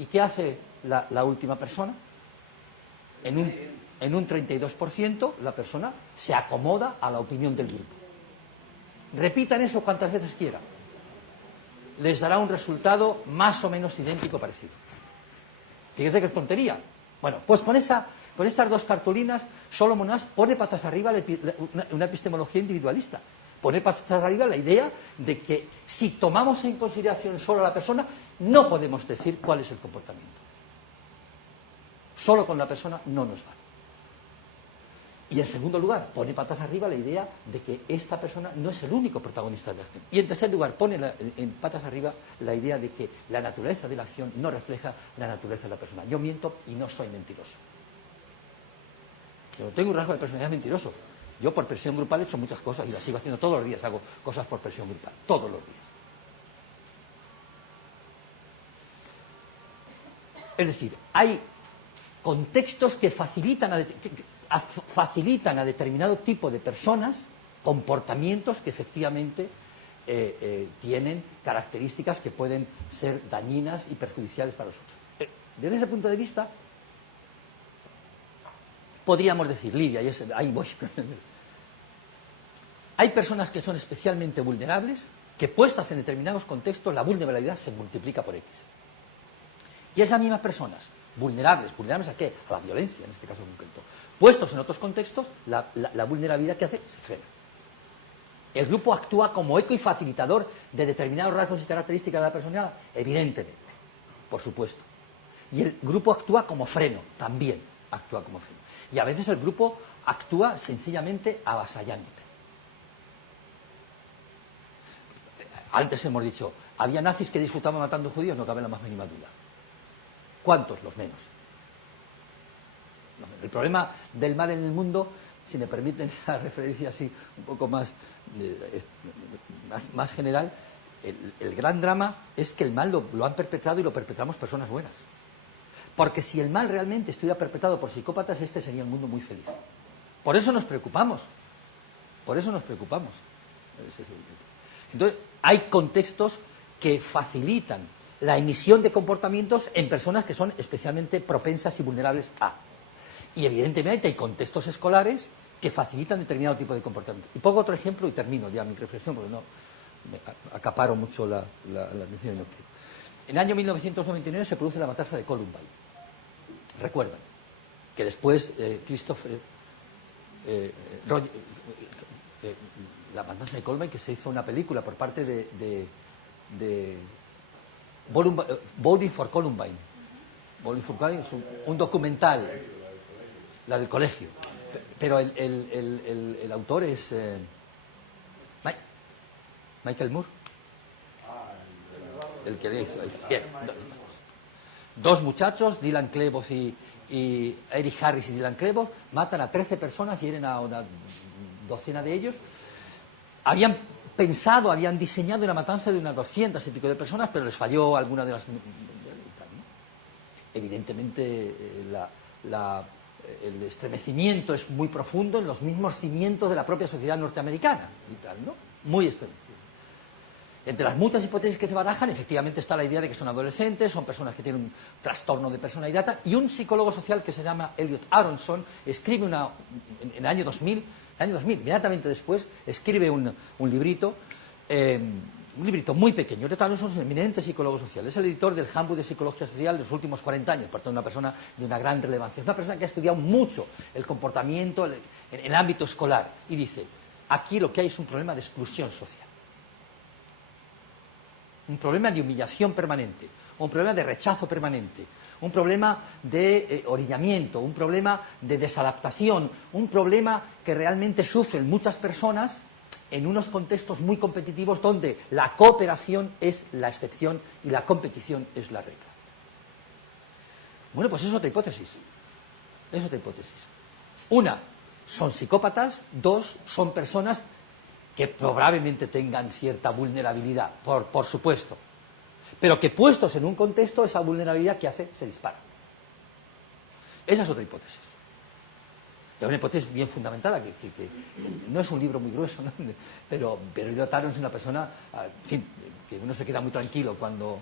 ¿Y qué hace la última persona? En un 32% la persona se acomoda a la opinión del grupo. Repitan eso cuantas veces quieran. Les dará un resultado más o menos idéntico parecido. Fíjense que es tontería. Bueno, pues con estas dos cartulinas, Solomon Asch pone patas arriba una epistemología individualista. Pone patas arriba la idea de que si tomamos en consideración solo a la persona, no podemos decir cuál es el comportamiento. Solo con la persona no nos vale. Y en segundo lugar, pone patas arriba la idea de que esta persona no es el único protagonista de la acción. Y en tercer lugar, pone en patas arriba la idea de que la naturaleza de la acción no refleja la naturaleza de la persona. Yo miento y no soy mentiroso. Yo tengo un rasgo de personalidad mentiroso. Yo por presión grupal he hecho muchas cosas y las sigo haciendo todos los días. Hago cosas por presión grupal, todos los días. Es decir, hay contextos que facilitan a determinado tipo de personas comportamientos que efectivamente tienen características que pueden ser dañinas y perjudiciales para nosotros. Desde ese punto de vista, podríamos decir, Lidia, y ahí voy. Hay personas que son especialmente vulnerables, que puestas en determinados contextos, la vulnerabilidad se multiplica por X. Y esas mismas personas, vulnerables ¿a qué? A la violencia, en este caso concreto. Puestos en otros contextos, la vulnerabilidad que hace se frena. El grupo actúa como eco y facilitador de determinados rasgos y características de la personalidad, evidentemente, por supuesto. Y el grupo actúa como freno, también actúa como freno. Y a veces el grupo actúa sencillamente avasallante. Antes hemos dicho, había nazis que disfrutaban matando judíos, no cabe la más mínima duda. ¿Cuántos? Los menos. El problema del mal en el mundo, si me permiten la referencia así un poco más general, el gran drama es que el mal lo han perpetrado y lo perpetramos personas buenas. Porque si el mal realmente estuviera perpetrado por psicópatas, este sería un mundo muy feliz. Por eso nos preocupamos. Por eso nos preocupamos. Entonces, hay contextos que facilitan la emisión de comportamientos en personas que son especialmente propensas y vulnerables a. Y evidentemente hay contextos escolares que facilitan determinado tipo de comportamiento. Y pongo otro ejemplo y termino ya mi reflexión porque no me acaparo mucho la atención. En el año 1999 se produce la matanza de Columbine. Recuerdan que después la matanza de Columbine, que se hizo una película por parte de Bowling for Columbine. Bowling for Columbine es un documental, la del colegio. Pero el autor es Michael Moore. El que le hizo. Bien. Dos muchachos, Dylan Klebold y Eric Harris y Dylan Klebold, matan a 13 personas y hieren a una docena de ellos. Habían diseñado una matanza de unas 200 y pico de personas, pero les falló alguna de las... Evidentemente, el estremecimiento es muy profundo en los mismos cimientos de la propia sociedad norteamericana, y tal, ¿no? Muy estremecido. Entre las muchas hipótesis que se barajan, efectivamente está la idea de que son adolescentes, son personas que tienen un trastorno de personalidad, y un psicólogo social que se llama Elliot Aronson escribe en el año 2000, inmediatamente después, escribe un librito muy pequeño. Elliot Aronson es un eminente psicólogo social, es el editor del Handbook de Psicología Social de los últimos 40 años, por tanto una persona de una gran relevancia. Es una persona que ha estudiado mucho el comportamiento en el ámbito escolar, y dice, aquí lo que hay es un problema de exclusión social. Un problema de humillación permanente, un problema de rechazo permanente, un problema de orillamiento, un problema de desadaptación, un problema que realmente sufren muchas personas en unos contextos muy competitivos donde la cooperación es la excepción y la competición es la regla. Bueno, pues es otra hipótesis. Es otra hipótesis. Una, son psicópatas. Dos, son personas que probablemente tengan cierta vulnerabilidad, por supuesto, pero que puestos en un contexto, esa vulnerabilidad que hace se dispara. Esa es otra hipótesis. Es una hipótesis bien fundamentada, que no es un libro muy grueso, ¿no? pero Elliot Aron es una persona, en fin, que uno se queda muy tranquilo cuando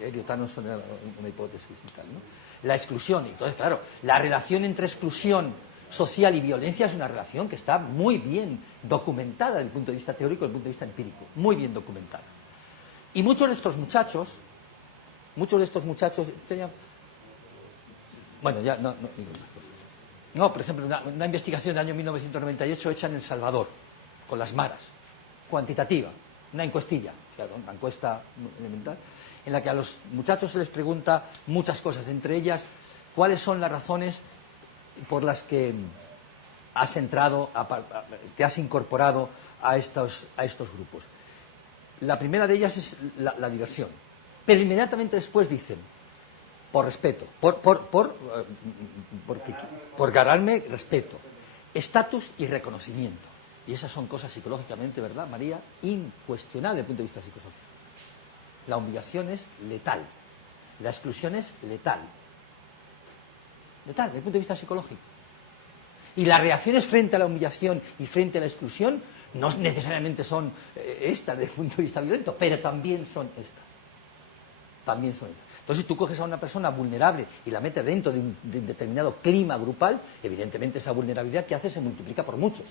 Elliot Aron son una hipótesis y tal, ¿no? La exclusión, y entonces, claro, la relación entre exclusión social y violencia es una relación que está muy bien documentada desde el punto de vista teórico y desde el punto de vista empírico, muy bien documentada. Y muchos de estos muchachos tenían... Bueno, ya no digo más cosas. No, por ejemplo, una investigación del año 1998 hecha en El Salvador, con las maras, cuantitativa, una encuestilla, una encuesta elemental, en la que a los muchachos se les pregunta muchas cosas, entre ellas, cuáles son las razones por las que has entrado, te has incorporado a estos grupos. La primera de ellas es la diversión, pero inmediatamente después dicen, por respeto, por ganarme respeto, estatus y reconocimiento. Y esas son cosas psicológicamente, ¿verdad, María? Incuestionables desde el punto de vista psicosocial. La humillación es letal, la exclusión es letal. Letal, desde el punto de vista psicológico. Y las reacciones frente a la humillación y frente a la exclusión no necesariamente son estas desde el punto de vista violento, pero también son estas. También son estas. Entonces, si tú coges a una persona vulnerable y la metes dentro de un determinado clima grupal, evidentemente esa vulnerabilidad que hace se multiplica por muchos.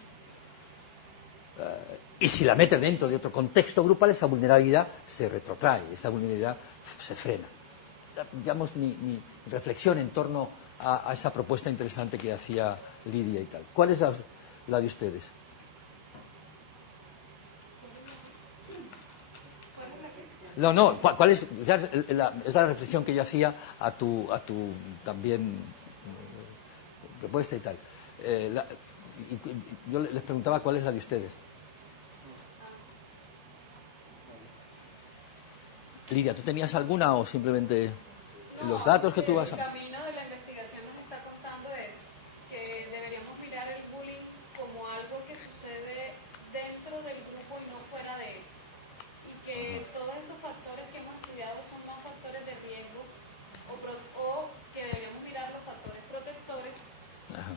Y si la metes dentro de otro contexto grupal, esa vulnerabilidad se retrotrae, esa vulnerabilidad se frena. Digamos, mi reflexión en torno a esa propuesta interesante que hacía Lidia y tal. ¿Cuál es la de ustedes? No, ¿cuál es? Es la reflexión que yo hacía a tu también propuesta y tal. Yo les preguntaba cuál es la de ustedes. Lidia, ¿tú tenías alguna o simplemente los datos que tú vas a...? El camino de la investigación nos está contando eso, que deberíamos mirar el bullying como algo que sucede dentro del grupo y no fuera de él. Y que todos estos factores que hemos estudiado son más factores de riesgo o que deberíamos mirar los factores protectores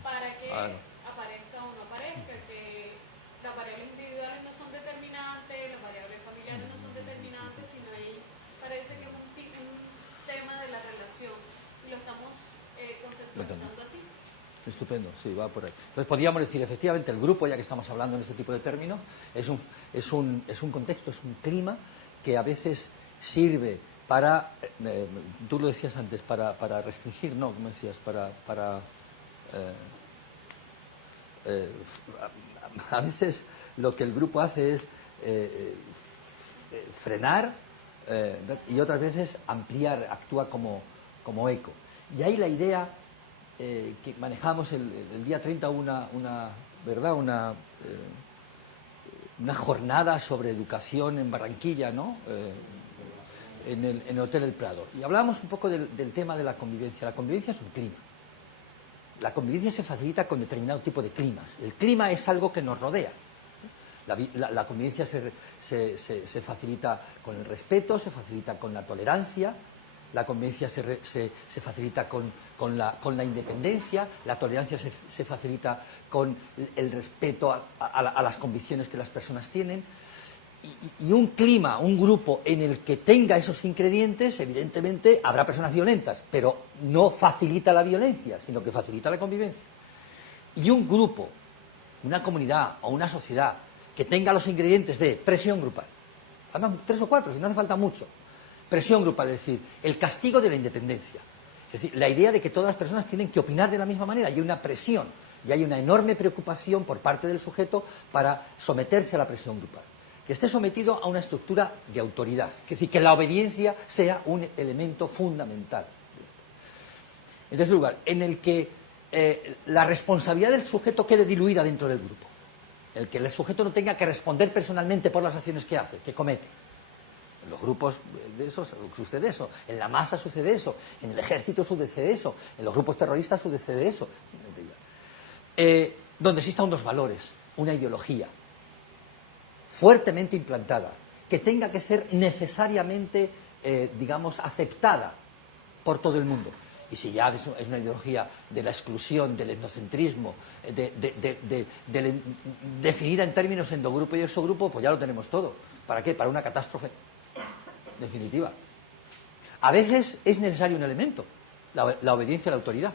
para que aparezca o no aparezca, que las variables individuales no son determinantes, las variables familiares no son determinantes, sino ahí parece que es un tema de la relación y lo estamos conceptualizando así. Estupendo, sí, va por ahí. Entonces podríamos decir, efectivamente, el grupo, ya que estamos hablando en este tipo de términos, es un contexto, es un clima que a veces sirve para, tú lo decías antes, para restringir, no, ¿cómo decías? A veces lo que el grupo hace es frenar y otras veces ampliar, actúa como eco. Y ahí la idea que manejamos el día 30 una jornada sobre educación en Barranquilla, ¿no? En el Hotel El Prado. Y hablábamos un poco del tema de la convivencia. La convivencia es un clima. La convivencia se facilita con determinado tipo de climas. El clima es algo que nos rodea. La convivencia se facilita con el respeto, se facilita con la tolerancia, la convivencia se facilita con la independencia, la tolerancia se facilita con el respeto a las convicciones que las personas tienen. Y un clima, un grupo en el que tenga esos ingredientes, evidentemente habrá personas violentas, pero no facilita la violencia, sino que facilita la convivencia. Y un grupo, una comunidad o una sociedad que tenga los ingredientes de presión grupal, además 3 o 4, si no hace falta mucho, presión grupal, es decir, el castigo de la independencia, es decir, la idea de que todas las personas tienen que opinar de la misma manera, y hay una presión, y hay una enorme preocupación por parte del sujeto para someterse a la presión grupal, que esté sometido a una estructura de autoridad, es decir, que la obediencia sea un elemento fundamental. En tercer lugar, en el que la responsabilidad del sujeto quede diluida dentro del grupo, el que el sujeto no tenga que responder personalmente por las acciones que hace, que comete. En los grupos de eso sucede eso, en la masa sucede eso, en el ejército sucede eso, en los grupos terroristas sucede eso. Donde existan unos valores, una ideología fuertemente implantada, que tenga que ser necesariamente, digamos, aceptada por todo el mundo. Y si ya es una ideología de la exclusión, del etnocentrismo, definida en términos endogrupo y exogrupo, pues ya lo tenemos todo. ¿Para qué? Para una catástrofe definitiva. A veces es necesario un elemento, la obediencia a la autoridad.